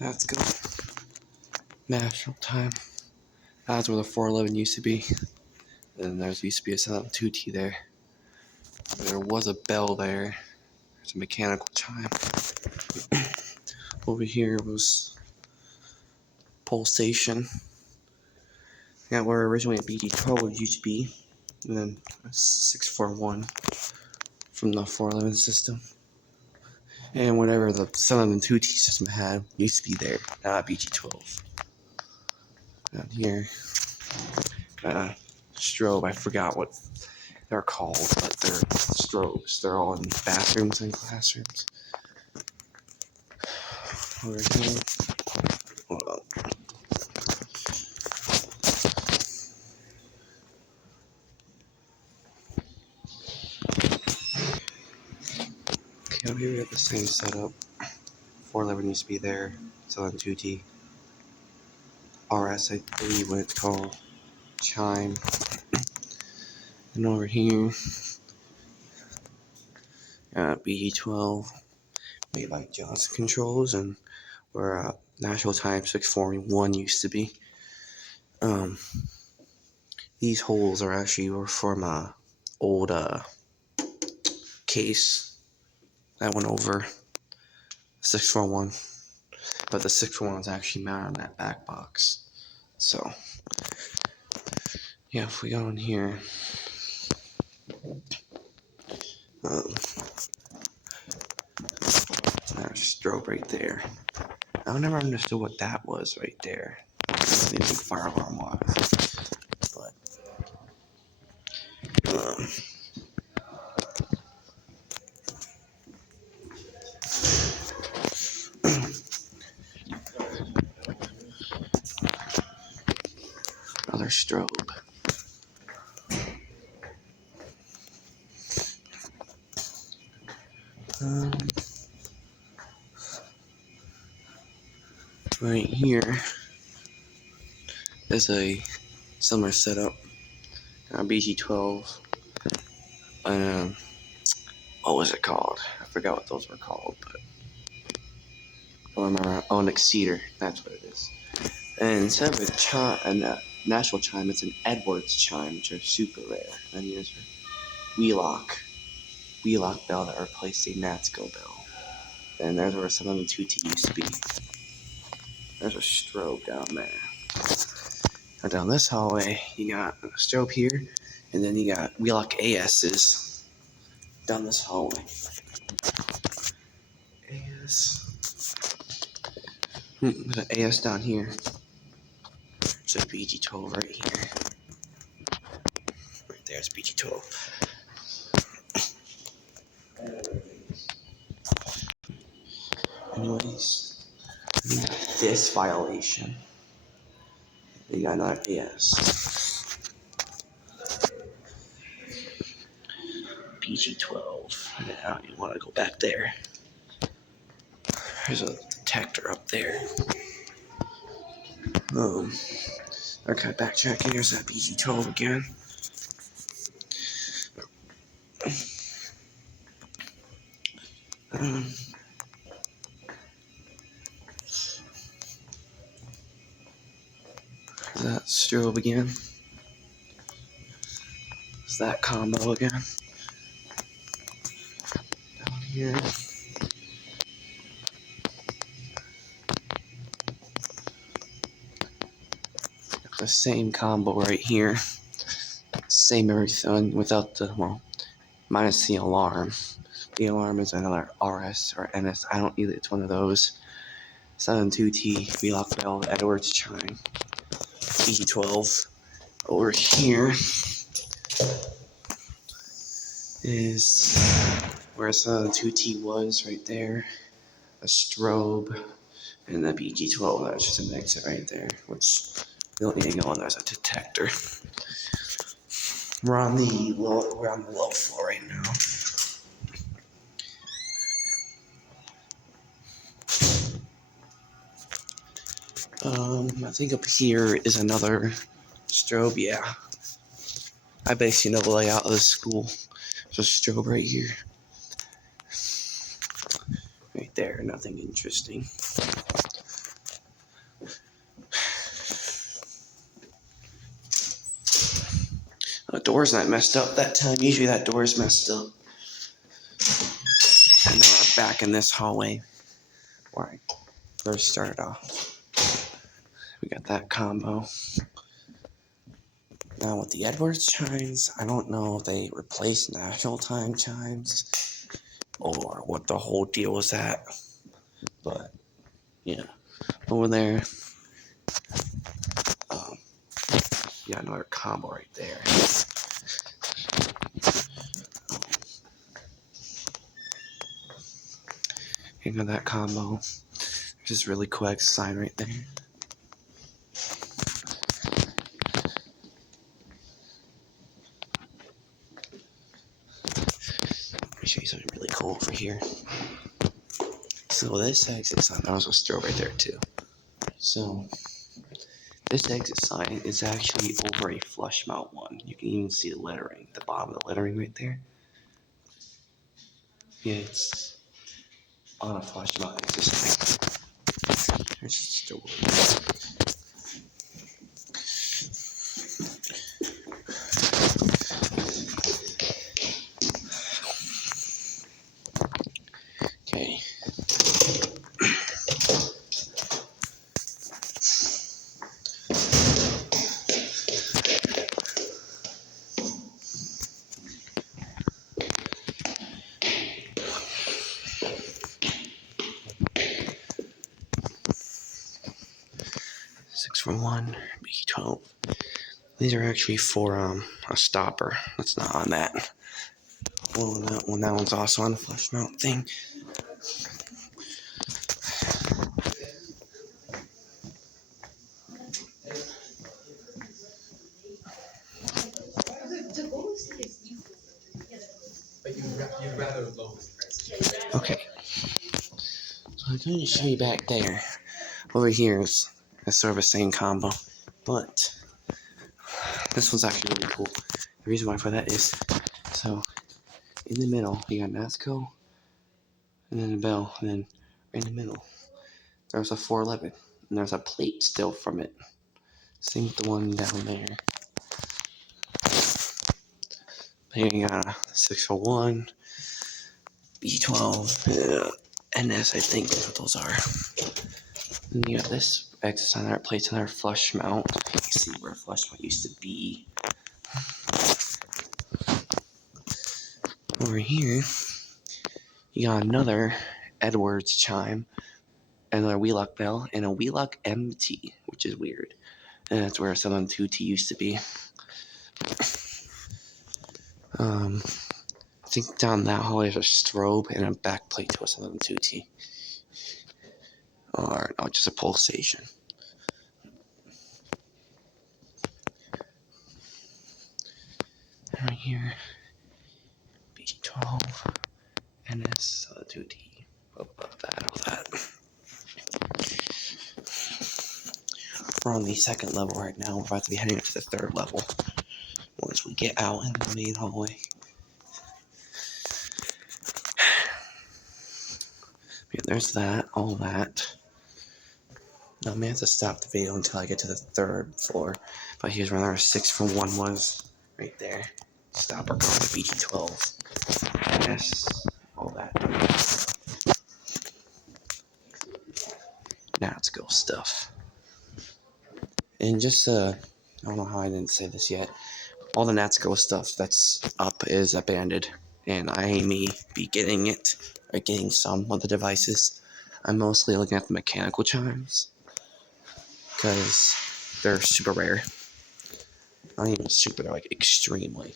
Let's go. National time. That's where the 411 used to be. And there used to be a 702T there. There was a bell there. There's a mechanical chime. Over here was pulsation. Got where originally a BG12 used to be. And then a 641 from the 411 system. And whatever the 702T system had used to be there. Not BG12. Down here. Strobe. I forgot what they're called, but they're strobes. They're all in bathrooms and classrooms. Over here. Hold on. Okay, over here we have the same setup. 411 used to be there. 702T. RS, I believe what it's called. Chime. And over here, BG12. Made by Johnson Controls, and where National Time 641 used to be. These holes are actually from a old case that went over 641, but the 641 is actually mounted on that back box. So yeah, if we go in here, there's a strobe right there. I never understood what that was right there. I don't know what the fire alarm was, but another strobe. Right here is a similar setup. BG12. What was it called? I forgot what those were called, but I remember. Oh, an exceeder. That's what it is. And instead of a national chime, it's an Edwards chime, which are super rare. And here's a wheelock bell that replaced a Natsko bell. And there's where some of the 2T used to be. There's a strobe down there. Now down this hallway, you got a strobe here, and then you got wheelock AS's down this hallway. AS. There's an AS down here. There's a BG12 right here. Right there's BG12. Anyways, this violation. You got another AS. BG12. Now you want to go back there. There's a detector up there. Okay, backtracking. Here's that BG12 again. That strobe again. It's that combo again. Down here. The same combo right here. Same everything without the, well, minus the alarm. The alarm is another RS or NS. I don't either. It's one of those. 7.2T, wheelock bell, Edwards chime. BG12. Over here is where 7.2T was right there. A strobe and the BG12. That's just an exit right there, which we don't need to go on. There's a detector. We're on the low floor right now. I think up here is another strobe. Yeah, I basically know the layout of the school. There's a strobe right here, right there. Nothing interesting. door's not messed up that time. Usually that door is messed up. And now we're back in this hallway where I first started off. We got that combo. Now with the Edwards chimes, I don't know if they replaced national time chimes or what the whole deal was at. But yeah, over there, you got another combo right there. You know that combo. There's this really cool X sign right there. Let me show you something really cool over here. So this exit sign, I was supposed to throw right there too. So this exit sign is actually over a flush mount one. You can even see the lettering, the bottom of the lettering right there. Yeah, it's on a flush mount exit sign. There's just a word. Okay. Six for one, B12. These are actually for a stopper. That's not on that. Well, that one's also on the flush mount thing. Okay. So I'm going to show you back there. Over here is sort of the same combo, but this one's actually really cool. The reason why for that is, so in the middle you got NASCO, and then a bell, and then right in the middle there's a 411, and there's a plate still from it. Same with the one down there. Then you got a 601, B12, NS, I think that's what those are. And you got this exit on there, plates on there, flush mount. You can see where flush mount used to be. Over here, you got another Edwards chime, another Wheelock bell, and a Wheelock MT, which is weird. And that's where a 702T used to be. I think down that hallway there's a strobe and a back plate to a 702T. Or no, just a pulsation. And right here, BG12, NS, 702T. All that. We're on the second level right now. We're about to be heading up to the third level once we get out in the main hallway. Yeah, there's that, all that. Now I may have to stop the video until I get to the third floor. But here's where our 6 for 1 was, right there. Stopper code BG12. NS, all that. Now let's go stuff. And just, I don't know how I didn't say this yet. All the Natsko stuff that's up is abandoned, and I may be getting it, or getting some of the devices. I'm mostly looking at the mechanical chimes, because they're super rare. Not even super, they're like extremely.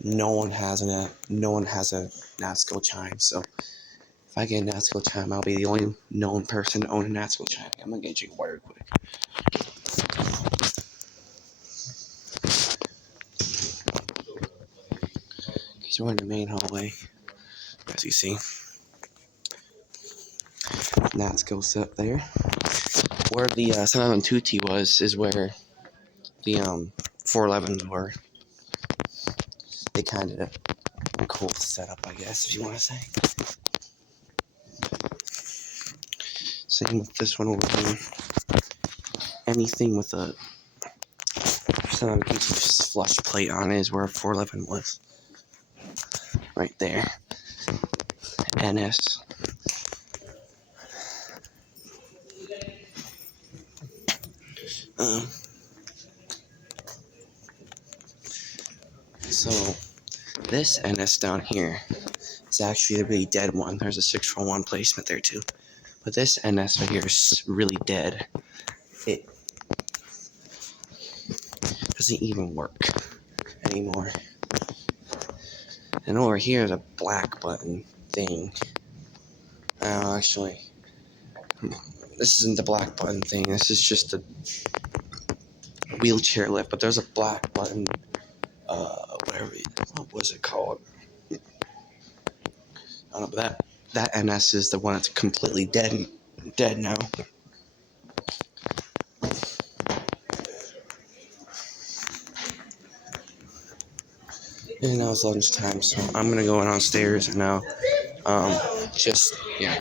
No one has a Natsko chime, so if I get a Natsko chime, I'll be the only known person to own a Natsko chime. I'm gonna get you wired quick. So we're in the main hallway, as you see. Natsko set there. Where the 702T was is where the 411s were. They kind of cool setup, I guess, if you want to say. Same with this one over here. Anything with a So you can see flush plate on it is where 411 was. Right there. NS. So this NS down here is actually a really dead one. There's a 641 placement there too. But this NS right here is really dead. It doesn't even work anymore. And over here is a black button thing. Actually, this isn't the black button thing. This is just a wheelchair lift. But there's a black button. What was it called? I don't know. But that NS is the one that's completely dead now. And now it's lunchtime, so I'm gonna go downstairs and now, yeah.